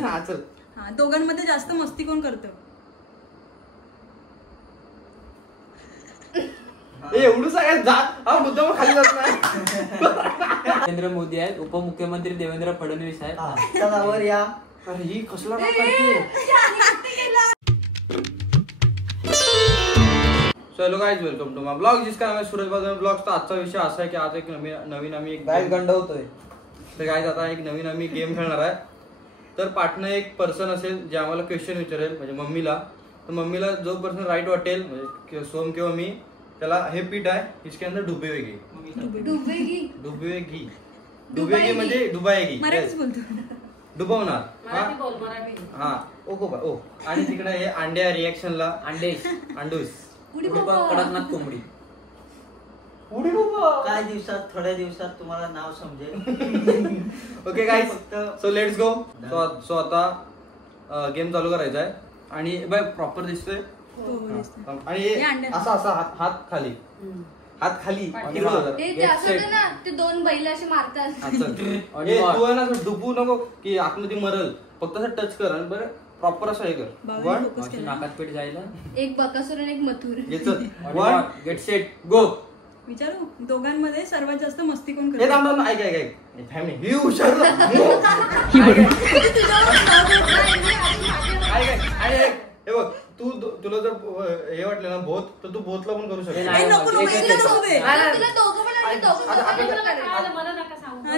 चल. हा, दोघांमध्ये जास्त मस्ती कोण करतं? एवढं सगळ्यात जात हा मुद्दा खाली जात नाही. नरेंद्र मोदी आहेत, उपमुख्यमंत्री देवेंद्र फडणवीस आहेत. चलावर या. अरे ही कसला चलो guys, welcome to my blog जिसका नाम है सूरज बादल ब्लॉग्स. तर आजचा विषय असा आहे की आज एक नवीन आम्ही एक गाइस गंडवतोय. तर गाइस आता एक नवीन आम्ही गेम खेळणार आहे. तर पार्टनर एक पर्सन असेल जे आम्हाला क्वेश्चन विचारेल, म्हणजे मम्मीला. तर मम्मीला जो पर्सन राईट वाटेल, म्हणजे सोम किंवा मी, त्याला हे पीठ आहे इसके अंदर डुबेगी. डुबेगी डुबेगी म्हणजे डुबाएगी, डुबवणार. हा ओको बा ओ. आणि तिकडे हे अंड्या रिएक्शनला अंडूस कडकनाथ कोंबडी. काय दिवसात थोड्या दिवसात तुम्हाला नाव समजेल. Okay guys, so let's go. So आता गेम चालू करायचा आहे. आणि बाय प्रॉपर दिसतोय. आणि असा असा हात खाली, हात खाली. ते दोन बैल असे मारतात. तू आहे ना डुबू नको की आतमध्ये मरल, फक्त असं टच कर आणि बरं प्रॉपर असं हे कर. वन नाकात पेट जायला. एक बकासूर आणि एक Mathur. One get set go. विचारू, दोघांमध्ये सर्वात जास्त मस्ती कोण हे करतं? थांब ऐक ऐक ऐक फॅमिली ही हुशार. हे बघ, तू तुला जर हे वाटलं ना भूत, तर तू भूतला पण करू शकतो.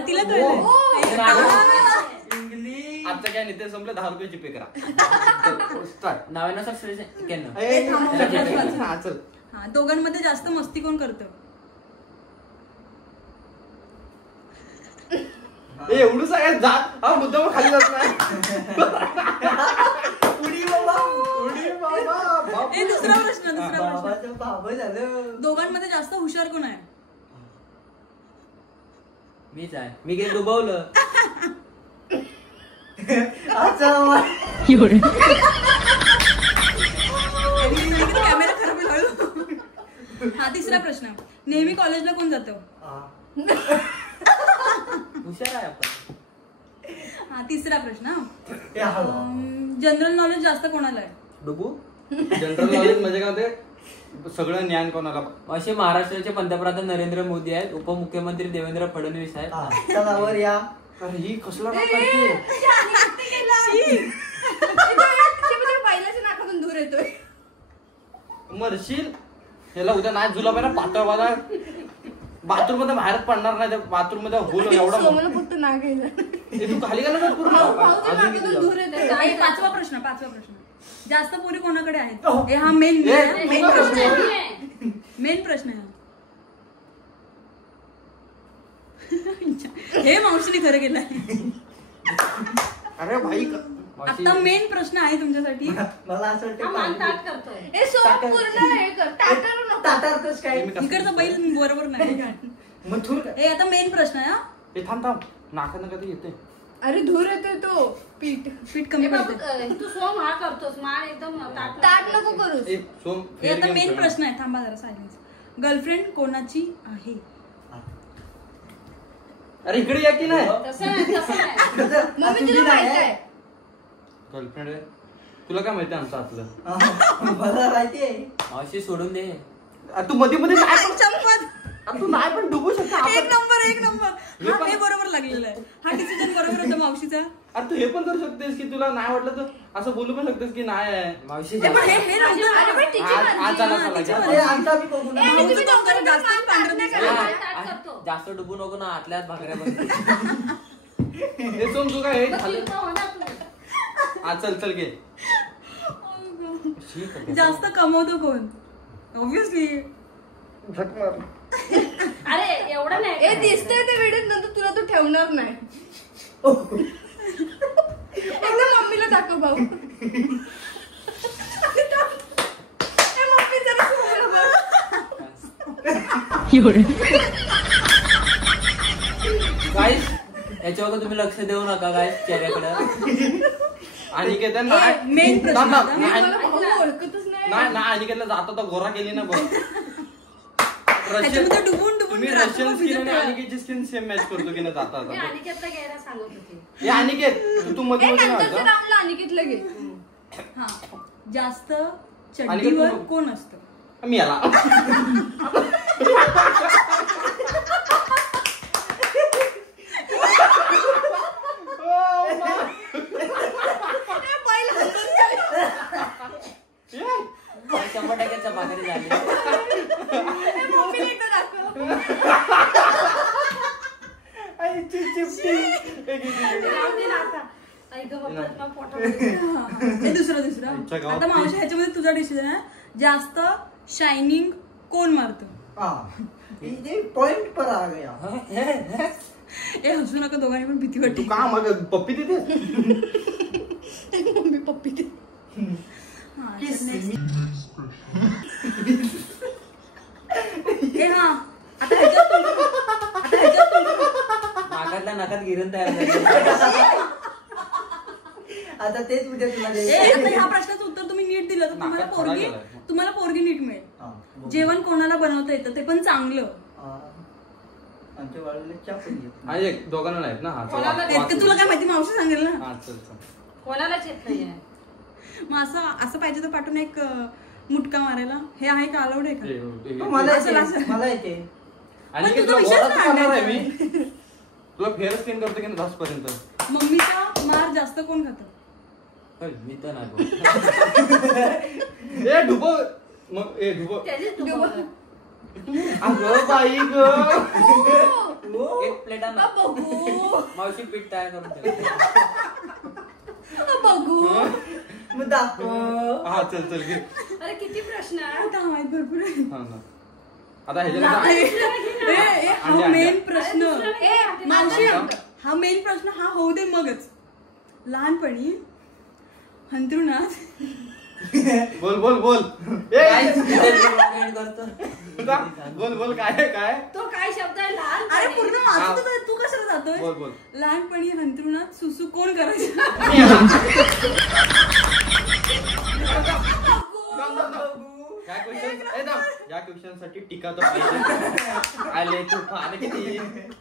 तिला कळलं. आता काय नाही, ते संपलं. 10 रुपये जीपे करा. नावानं सर चल. हा, दोघांमध्ये जास्त मस्ती कोण करतं? एवढं सगळ्यात जात हा मुद्दा खाली जात नाही. दुसरा प्रश्न. बाबा झालं. दोघांमध्ये जास्त हुशार कोण आहे? मीच आहे. मी गेलं डुबवलं. कॅमेरा खराब झालो. हा, तिसरा प्रश्न. नेहमी कॉलेजला कोण जातं? हुशार आहे आपण. हा, तिसरा प्रश्न. जनरल नॉलेज जास्त कोणाला आहे? डुबू. जनरल नॉलेज म्हणजे काय ते सगळं ज्ञान कोणाला? असे महाराष्ट्राचे पंतप्रधान नरेंद्र मोदी आहेत, उपमुख्यमंत्री देवेंद्र फडणवीस आहेत. चलावर या. अरे ही कसला बैलाच्या नाकातून दूर येतोय. मरशील. याला उद्या नाही जुलाब आहे ना पातळ बाजार. बाथरूम मध्ये बाहेर पडणार नाही. बाथरूम मध्ये होल एवढा फक्त नाक तू खाली गेला ना पूर्ण. दूर येतोय. पाचवा प्रश्न. जास्त पोरी कोणाकडे आहेत? हा मेन प्रश्न आहे. मेन प्रश्न आहे. हे मावशीने खरं केलंय. अरे भाई, आता मेन प्रश्न आहे तुमच्यासाठी. मला असं इकडचं बैल बरोबर नाही. आता मेन प्रश्न आहे. हे थांब नाका कधी येते. अरे धूर येतोय तो. पीठ कमी पडते. तू सोम हा करतोस. मान एकदम ताट नको करू. आता मेन प्रश्न आहे. थांबा जरा सायलेन्स. गर्लफ्रेंड कोणाची आहे? अरे इकडे या की नाही. मम्मी तुला माहिती आहे? गर्लफ्रेंड आहे. तुला काय माहिती आमचं आतलं? मला माहितीये. अशी सोडून दे. तू मध्ये मध्ये चंपत. तू नाही पण डुबू शकता. एक नंबर. हा, हे बरोबर लागलेलं आहे. हा डिसिजन बरोबर होता मावशीचा. अरे तू हे पण करू शकतेस की तुला नाही वाटलं तर असं बोलू पण शकतेस की नाही आहे मावशी. जास्त डुबू नको ना, आतल्यात भाकऱ्या बनतो. हे सोम तू काय चल घे. जास्त कमवतो कोण? ऑब्विसली. अरे एवढं नाही. हे दिसतंय ते व्हिडिओ, नंतर तुला तो ठेवणार नाही. एकदा मम्मीला दाखव भाऊ. गाईस, याच्यावर तुम्ही लक्ष देऊ नका गाईस चेहऱ्याकडे. अनिकेत मेन प्रश्न. ओळखतच नाही. अनिकेतला जातो तर गोरा केली ना बघ. ह्याच्यामध्ये डुबून तुम्ही राहतो, रशियन मग स्किन भिजत आणि ठेवा. अनिकेतची स्किन सेम मॅच करतो की नाही जाता मी आता अनिकेतला घ्यायला सांगत होते. हे अनिकेत तू मध्ये मध्ये नंतरच्या नव्हता राऊंडला अनिकेतला घे. हा जास्त अनिकेत चड्डीवर तू- कोण असतं? मी याला शंभर टक्क्याच्या भाकरी झाली. राहू दे ना आता. आई गं बाबा, मला पोटामध्ये. हे दुसरं आमच्या गावात आता मावशी ह्याच्यामध्ये तुझा डिसिजन आहे. जास्त शायनिंग कोण मारतं? पॉइंट पर आ गया. ए हसू नका, दोघांनी पण भीती तू वाटते. का मग पप्पी तिथे मम्मी पप्पी ते. हा, तर next. ए हा आता ह्याच्यात नाकातल्या नाकात गिरण तयार झाली. आता तेच उद्या तुला ए, द्यायचं. आता ह्या प्रश्नाचं उत्तर तुम्ही नीट दिलं तर नाकात थोडा गेलाय. तुम्हाला पोरगी नीट मिळेल. हा, बघू. जेवण कोणाला बनवता येतं ते पण चांगलं. हा. आमच्या वाळूला चहा पण येत नाही. आणि एक दोघांना नाहीत ना हा चल, कोणाला वाच- ते तुला काय माहिती, मावशी सांगेल ना. हा चल चल. कोणालाच येत नाहीये. मग असं पाहिजे तर पाठवून एक मुटका मारायला. हे आहे का, अलाउड आहे हे- का? हे- हो, मला असं- येते, असं. मला येते. आणि पण की तुझा तुला विषयच वरात नाही खाणार आहे आणायचा. मी तुला फेअर स्किन करतो की नाही 10 पर्यंत मम्मीचा मार जास्त कोण खातं? मी तर नाही बोलत. ए ढुबो मग ए ढुबो त्यानेच डुबवलं. अगं बाई ग एक प्लेट आण ना. बघू मावशी पीठ तयार करून ठेव. बघू मग दाखव. हा चल चल घे अरे किती प्रश्न आहे. आता माहित भरपूर आहे. हा ना आता ह्याच्यानंतर हा अंडे, मेन अंडे. प्रश्न. ए, मावशी अंडे. हा मेन प्रश्न हा होऊ दे मगच. लहानपणी अंथरुणात बोल बोल बोल काय ए comment करतो. बोल बोल काय काय तो काय शब्द आहे लहान. अरे पूर्ण वाचतो तर तू कशाला बोल जातोय? बोल लहानपणी अंथरुणात सुसू कोण करायचं? या क्वेश्चन या क्वेश्चन साठी टीका तर पाहिजे आले तू फार किती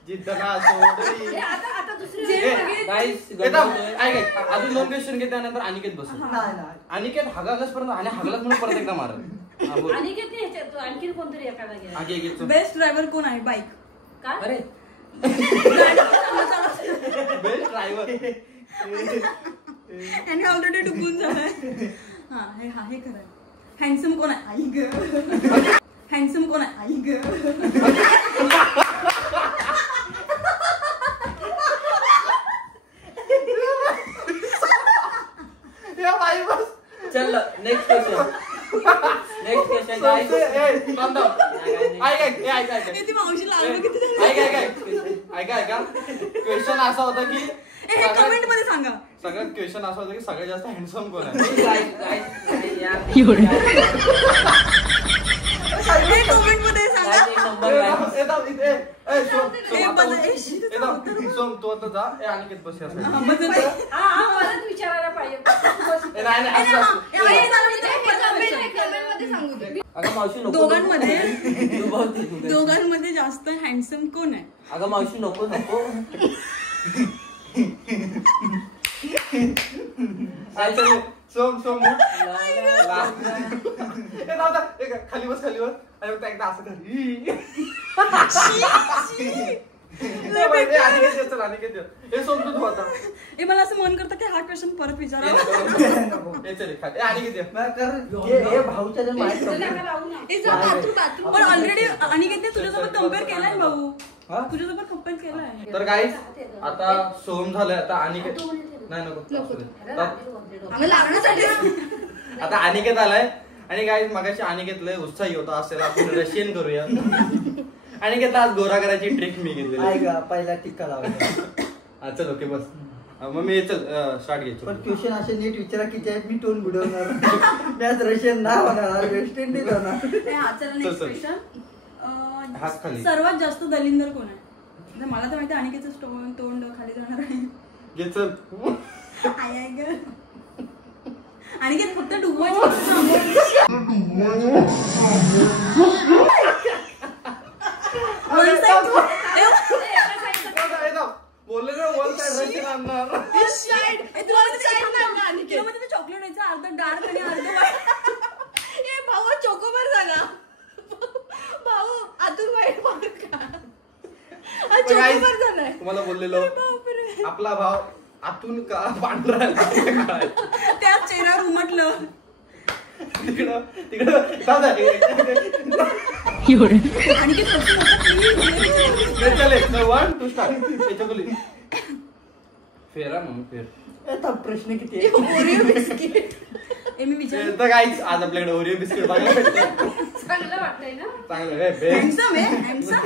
जिद्द ना सोडली ए, आता दुसरी जे ए, सगळे- Guys, ऐक ऐक अजून 2 क्वेश्चन घे त्यानंतर अनिकेत बस नाही नाही. अनिकेत हगागस पर्यंत आणि हगलाच म्हणून परत एकदा मार हा, बोल. अनिकेत नाही ह्याच्यात, आणखीन कोणतरी एखादा घ्या. आगे घे चल. बेस्ट ड्रायव्हर कोण आहे बाईक? का? अरे बेस्ट ड्रायव्हर आणि ऑलरेडी डुबून झालाय. हे खरं आहे. हँडसम कोण आहे? आई ग. हँडसम कोण आहे? आई ग. या बाई बस चल नेक्स्ट क्वेश्चन. नेक्स्ट क्वेश्चन काय? थांब थांब. ऐक ऐक ऐक ऐक ए, ती मावशी लागलं किती झालं? ऐका ऐका क्वेश्चन असा होता की हे कमेंट मध्ये सांगा. सगळ्यात क्वेश्चन असा होता की सगळ्यात जास्त हँडसम कोण आहे हे कमेंट मध्ये सांगा. सोम तू आता जा ए अनिकेत बस या side. हा, बस आता. हा परत विचारायला पाहिजे. ए, नाही नाही असं असं. ए, हे झालं म्हणजे कमेंट मध्ये सांगू दे. अगं मावशी नको. दोघांमध्ये डुबवते तू. दोघांमध्ये जास्त हँडसम कोण आहे? अगं मावशी नको नको. चल, चल, सोम सोम ला, ला, ला. ए, जाऊ दे. ए, खाली बस आणि फक्त एकदा असं कर ए, बाई, ए, अनिकेत ये, चल, अनिकेत ये. ए, सोम तू आता ए, मला असं मन करतं की हा क्वेश्चन परत ए, विचारावा. नको. ए, चल, ए, खाली. ए, अनिकेत ये. नाही, कारण हे भाऊच्या जर माहित तुला नव्हतं. नका लावू ना. ए, जा bathroom. पण ऑलरेडी अनिकेतने तुझ्यासोबत कम्पेअर केलाय भाऊ. हा? तुझ्यासोबत कम्पेअर केलाय. तर गाईज आता सोम झालंय आता अनिकेत नाही नको असू दे. आम्ही लागण्यासाठी ना. आता अनिकेत आलाय आणि गाईज मगाशी अनिकेत लय उत्साही होता असेल आपण रशियन करूया अनिकेत आज गोरा करायची ट्रिक मी घेतलेली ऐक गा, पहिला टिक्का लावला. हा चल ओके बस मग मी चल स्टार्ट घ्यायचो पण क्वेश्चन असे नीट विचारा की ज्यात मी टोन बुडवणार. मी आज रशियन नाही होणार, वेस्ट इंडिज होणार. ए, हा, चला नेक्स्ट चल. क्वेश्चन. हात खाली. सर्वात जास्त दलिंदर कोण आहे? आता मला तर माहिती अनिकेतचं तोंड खाली जाणार आहे. घे चल आय आय ग. अनिकेत फक्त डुबवायचं. डार्क आणि अर्ध व्हाईट. ए भाऊ चोकोबार झाला. भाऊ आतून व्हाईट मारू का? चोकोबार झालाय. तुम्हाला बोललेलो आपला भाव आतून का पांढरा आहे. त्या चेहऱ्यावर उमटलं. तिकडं आणि ते चले 1 2 स्टार्ट. फेरा मग फेर. आता प्रश्न किती आहे? Oreo biscuit. मी विचारलं तर काहीच आज आपल्याकडे ओरिओ बिस्किट बघायला भेटते. चांगलं वाटतंय ना. चांगलं आहे. हँडसम आहे हँडसम.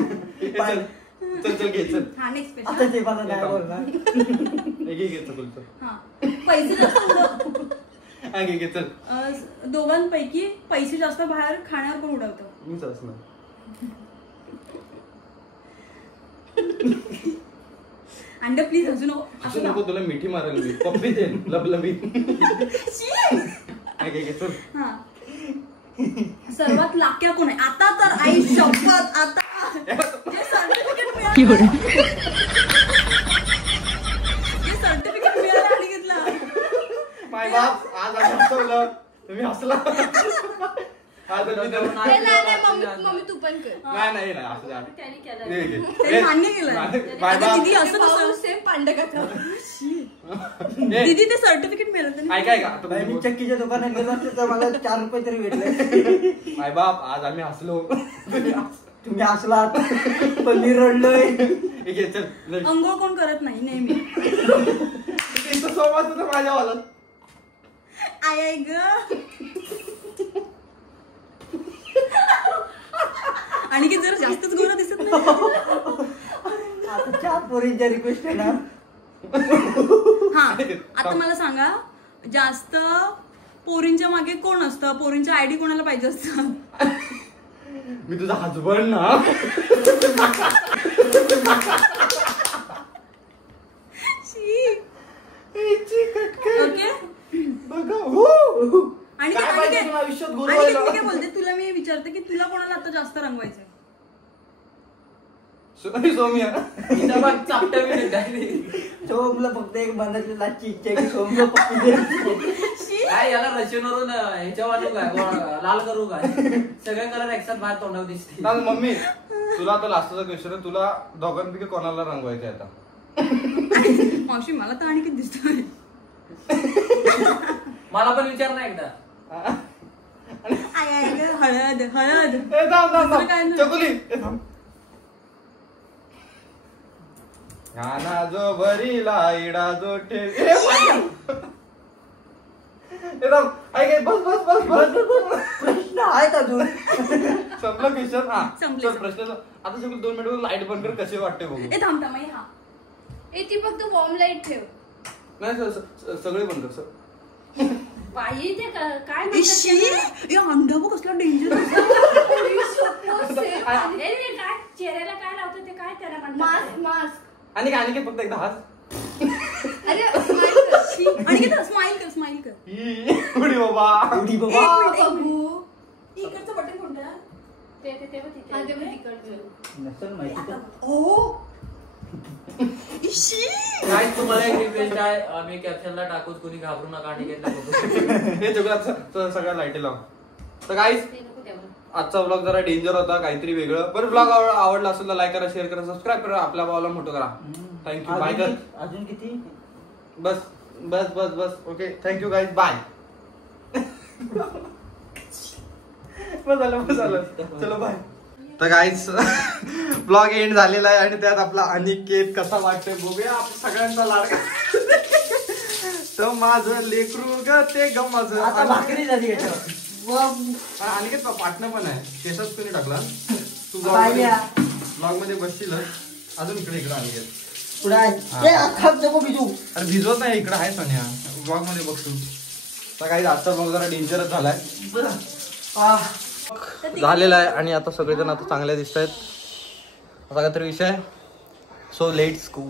चल घे चल. हा नेक्स्ट आता ते मला नाही बोलणार. घे चल. हा पैसे जास्त घे चल. दोघांपैकी पैसे जास्त बाहेर खाण्यावर कोण उडवतं? मीच असणार. अंड प्लीज हसू नको. असं नको तुला मिठी मारायला मी. पप्पी दे लबलबी. घे चल. हा सर्वात लाक्या कोण आहे आता? तर आई शपथ आता जे सर्टिफिकेट मिळालं आणि घेतला. माय बाप आज आम्ही हसवलं तुम्ही हसला. मम्मी तू पण कर. नाही असं द्या. त्याने केलं. त्याने मान्य केलं. आता दीदी असं कसं सेम पांडका. दीदी ते सर्टिफिकेट मिळालं. काय का आता मी चक्कीच्या दुकानात गेलो असते तर मला 4 रुपये तरी भेटले. माय बाप आज आम्ही हसलो. तुम्ही हसलात पण मी रडलोय. घे चल. अंघोळ कोण करत नाही नेहमी? सोबत माझ्या वाला आय ग. आणि की जरा जास्तच गोरा दिसत नाही. आता 4 पोरींच्या रिक्वेस्ट आहे ना. हा आता मला सांगा जास्त पोरींच्या मागे कोण असतं? पोरींच्या आयडी कोणाला पाहिजे असतं? मी तुझा हजबंड ना. ओके आणि काय बोलते तुला मी विचारते की तुला कोणाला आता जास्त रंगवायचं? सोमिया. सोमला फक्त एक मनाची लाची इच्छा आहे की सोमला पप्पी द्यायची. काय याला रशियनवरून ह्याच्या वाटू काय लाल करू काय? सगळे कलर एकसाथ बाहेर तोंडावर दिसते. मम्मी तुला आता लास्टचा क्वेश्चन आहे. तुला दोघांपैकी कोणाला रंगवायचं आता? मावशी मला तर आणि किती दिसतोय. मला पण विचार ना एकदा. हळद हळद चकुली गाना जो भरीला इडा जो ठेव. बस प्रश्न आहेत अजून. संपलं क्वेश्चन. हा संपलं. प्रश्न आता चकुली 2 मिनिट लाईट बंद कर. कसे वाटते बघू. ए थांब थांब. हा ती फक्त वॉर्म लाईट ठेव. नाही सगळे बंद कर. बाई ते काय अंडा बघ कसला डेंजर. काय चेहऱ्याला काय लावतं ते काय त्याला म्हणतात? मास्क. आणि काय फक्त एकदा हात. अरे आणि स्माइल कर स्माइल कर. उडी बाबा. उडी बाबा. बघू इकडचं बटन कोणतं? ते नसेल माहिती तर. ओ काय तुम्हाला एक रिक्वेस्ट आहे. मी कॅप्शनला टाकूच कोणी घाबरू नका आणि हे जगात सगळ्या लाईटी लाव. तर गाईज आजचा व्लॉग जरा डेंजर होता. काहीतरी वेगळं. पण व्लॉग आवडला असेल तर लाईक करा, शेअर करा, सबस्क्राईब करा. आपल्या भावाला मोठं करा. थँक्यू. बाय कर. अजून किती? बस ओके. Thank you guys. बाय. बस झालं. चलो बाय. तर गाईज ब्लॉग एंड झालेला आहे आणि त्यात आपला अनिकेत कसा वाटतोय बघूया. आपण सगळ्यांचा लाडका. तर माझं लेकरू ग ते ग माझं. आता भाकरी झाली याच्यावर. अनिकेत पार्टनर पण आहे. केसात तुम्ही टाकला तू ब्लॉग मध्ये बसशील. अजून इकडे अनिकेत अरे भिजवत नाही. इकडे आहे सोनिया. ब्लॉग मध्ये बघतो. तर काही आजचा ब्लॉग जरा डेंजरच झालाय. झालेला आहे आणि आता सगळेजण आता चांगले दिसत आहेत. असा काहीतरी विषय. So let's go.